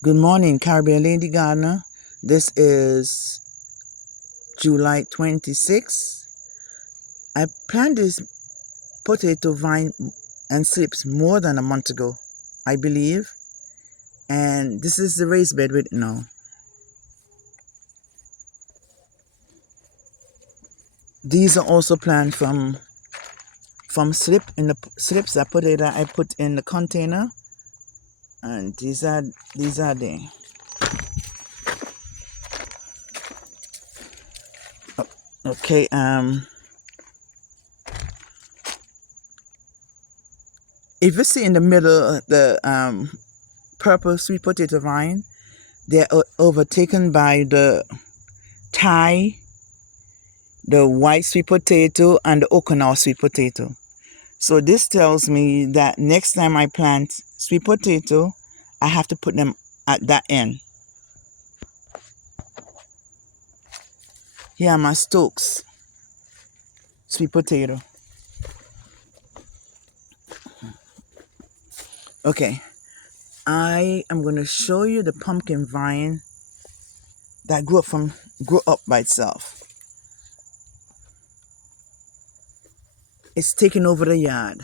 Good morning, Caribbean Lady Gardener. This is July 26th. I planted this potato vine and slips more than a month ago, I believe. And this is the raised bed with it now. These are also planted from slips that potato I put in the container. And these are they. Okay, if you see in the middle the purple sweet potato vine, they're overtaken by the Thai, the white sweet potato, and the Okinawa sweet potato. So this tells me that next time I plant sweet potato, I have to put them at that end. Here are my Stokes sweet potato. Okay, I am going to show you the pumpkin vine that grew up by itself. It's taking over the yard.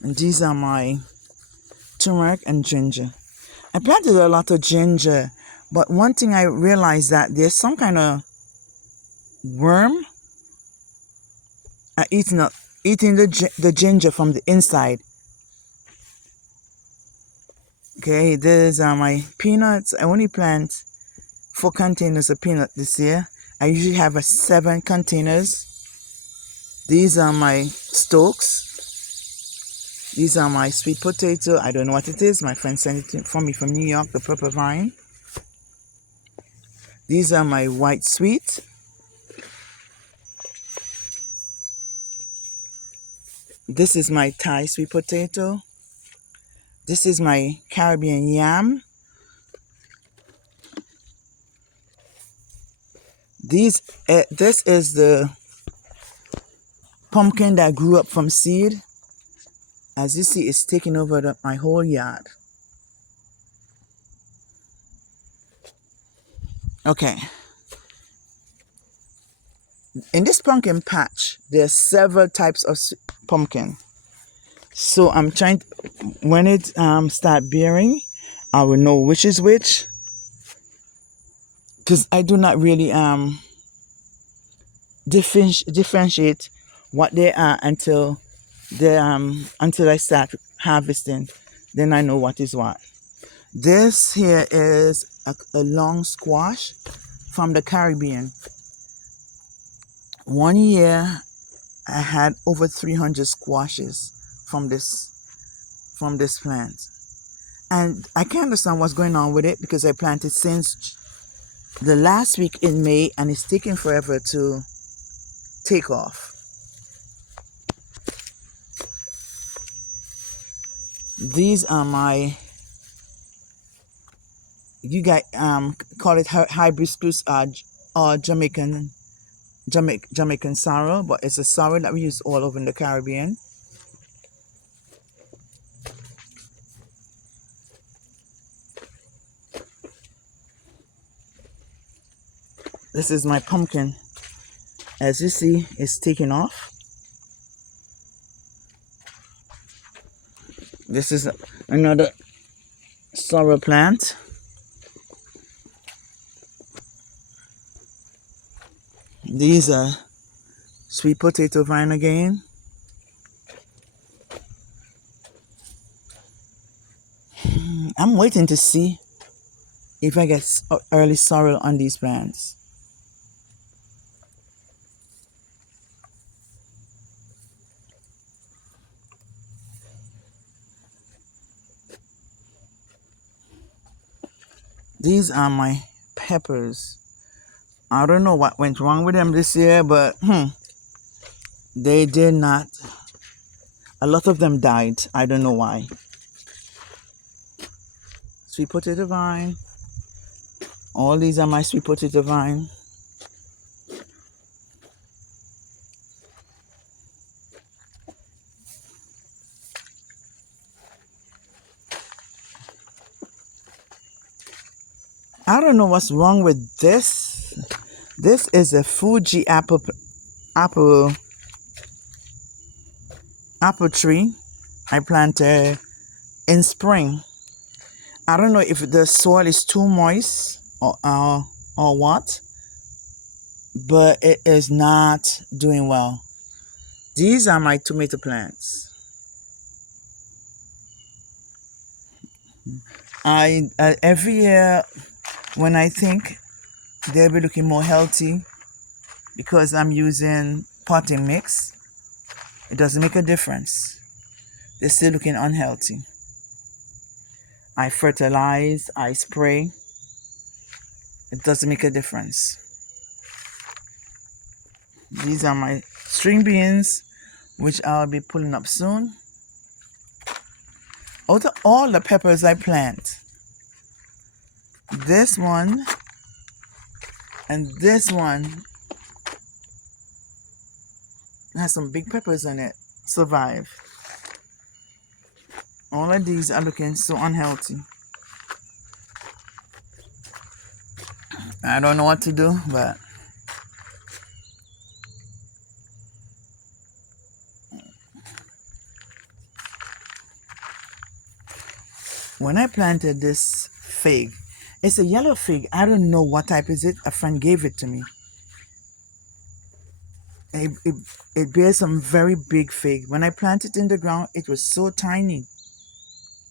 And these are my turmeric and ginger. I planted a lot of ginger, but one thing I realized that there's some kind of worm eating the ginger from the inside. Okay, these are my peanuts. I only plant 4 containers of peanut this year. I usually have 7 containers. These are my Stokes. These are my sweet potato. I don't know what it is. My friend sent it for me from New York, the purple vine. These are my white sweet. This is my Thai sweet potato. This is my Caribbean yam. This is the pumpkin that grew up from seed. As you see, it's taking over my whole yard. Okay. In this pumpkin patch, there are several types of pumpkin. So I'm trying to, when it start bearing, I will know which is which. Because I do not really differentiate what they are until I start harvesting. Then I know what is what. This here is a long squash from the Caribbean. One year I had over 300 squashes from this plant. And I can't understand what's going on with it because I planted since the last week in May and it's taking forever to take off. These are my, you guys call it hibiscus or Jamaican sorrel, but it's a sorrel that we use all over in the Caribbean. This is my pumpkin. As you see, it's taking off. This is another sorrel plant. These are sweet potato vine again. I'm waiting to see if I get early sorrel on these plants. These are my peppers. I don't know what went wrong with them this year, but they did not. A lot of them died. I don't know why. Sweet potato vine. All these are my sweet potato vine. I don't know what's wrong with this. This is a Fuji apple apple tree I planted in spring. I don't know if the soil is too moist or what, but it is not doing well. These are my tomato plants. I every year when I think they'll be looking more healthy because I'm using potting mix, it doesn't make a difference. They're still looking unhealthy. I fertilize, I spray, it doesn't make a difference. These are my string beans, which I'll be pulling up soon. Out of all the peppers I plant, this one and this one has some big peppers in it, survive. All of these are looking so unhealthy. I don't know what to do, but when I planted this fig, it's a yellow fig. I don't know what type is it. A friend gave it to me. It bears some very big fig. When I planted it in the ground, it was so tiny.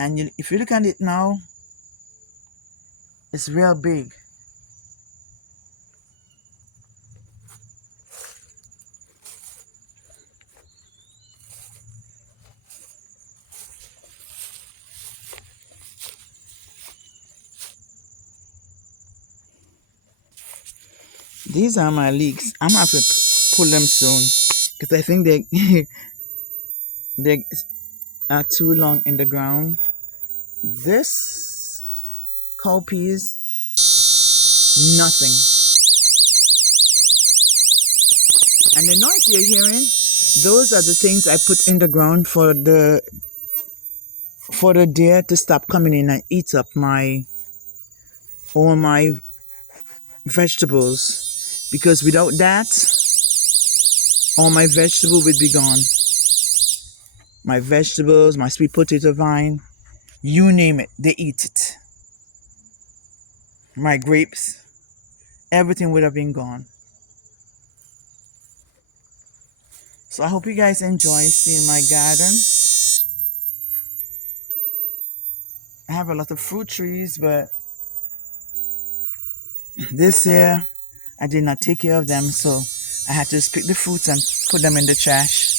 And if you look at it now, it's real big. These are my leeks. I'm gonna have to pull them soon because I think they are too long in the ground. This cowpeas, nothing. And the noise you're hearing, those are the things I put in the ground for the deer to stop coming in and eat up all my vegetables. Because without that, all my vegetable would be gone. My vegetables, my sweet potato vine, you name it, they eat it. My grapes, everything would have been gone. So I hope you guys enjoy seeing my garden. I have a lot of fruit trees, but this year I did not take care of them, so I had to just pick the fruits and put them in the trash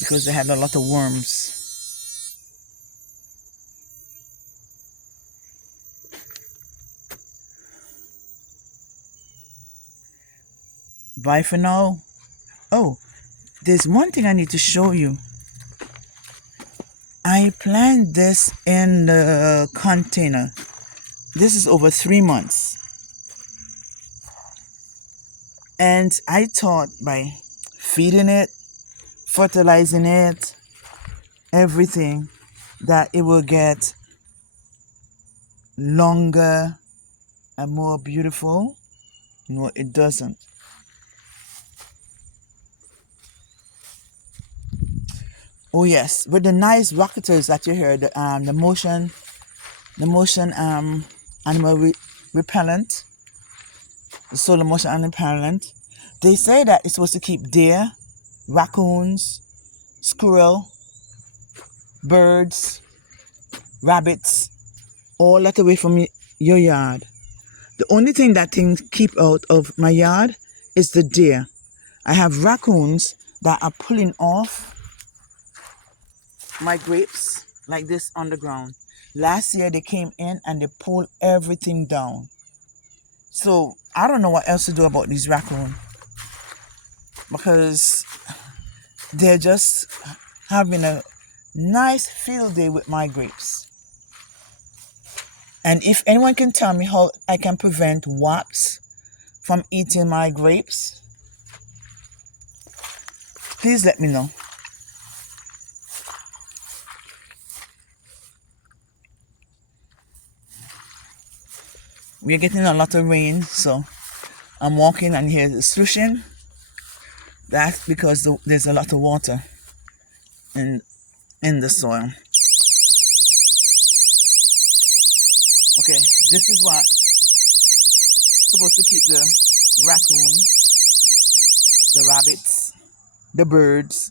because they had a lot of worms. Bye for now. Oh, there's one thing I need to show you. I planted this in the container. This is over 3 months. And I thought by feeding it, fertilizing it, everything, that it will get longer and more beautiful. No, it doesn't. Oh yes, with the nice rocketers that you hear, the motion animal repellent, the solar motion animal repellent. They say that it's supposed to keep deer, raccoons, squirrel, birds, rabbits, all that away from your yard. The only thing that things keep out of my yard is the deer. I have raccoons that are pulling off my grapes like this on the ground. Last year they came in and they pulled everything down. So I don't know what else to do about these raccoons because they're just having a nice field day with my grapes. And if anyone can tell me how I can prevent wasps from eating my grapes, please let me know. we're getting a lot of rain, so I'm walking and hear the swishing. That's because there's a lot of water in the soil. Okay, this is what supposed to keep the raccoon, the rabbits, the birds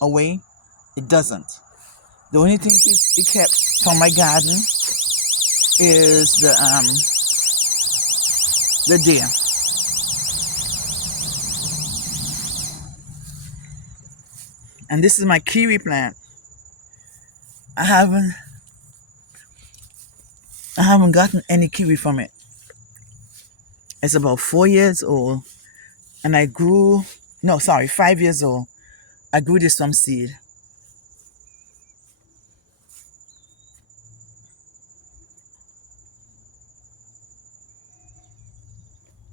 away. It doesn't. The only thing it kept from my garden is the deer. And this is my kiwi plant. I haven't gotten any kiwi from it. It's about 4 years old, and 5 years old. I grew this from seed.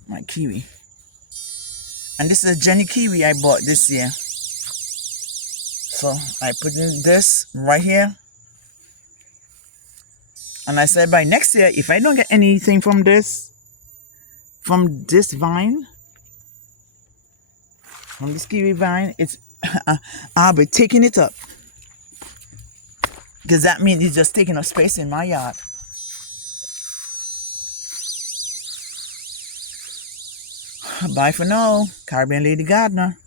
My kiwi. And this is a Jenny kiwi I bought this year. So I put in this right here. And I said by next year, if I don't get anything from this vine, from this kiwi vine, I'll be taking it up. Because that means it's just taking up space in my yard. Bye for now, Caribbean Lady Gardener.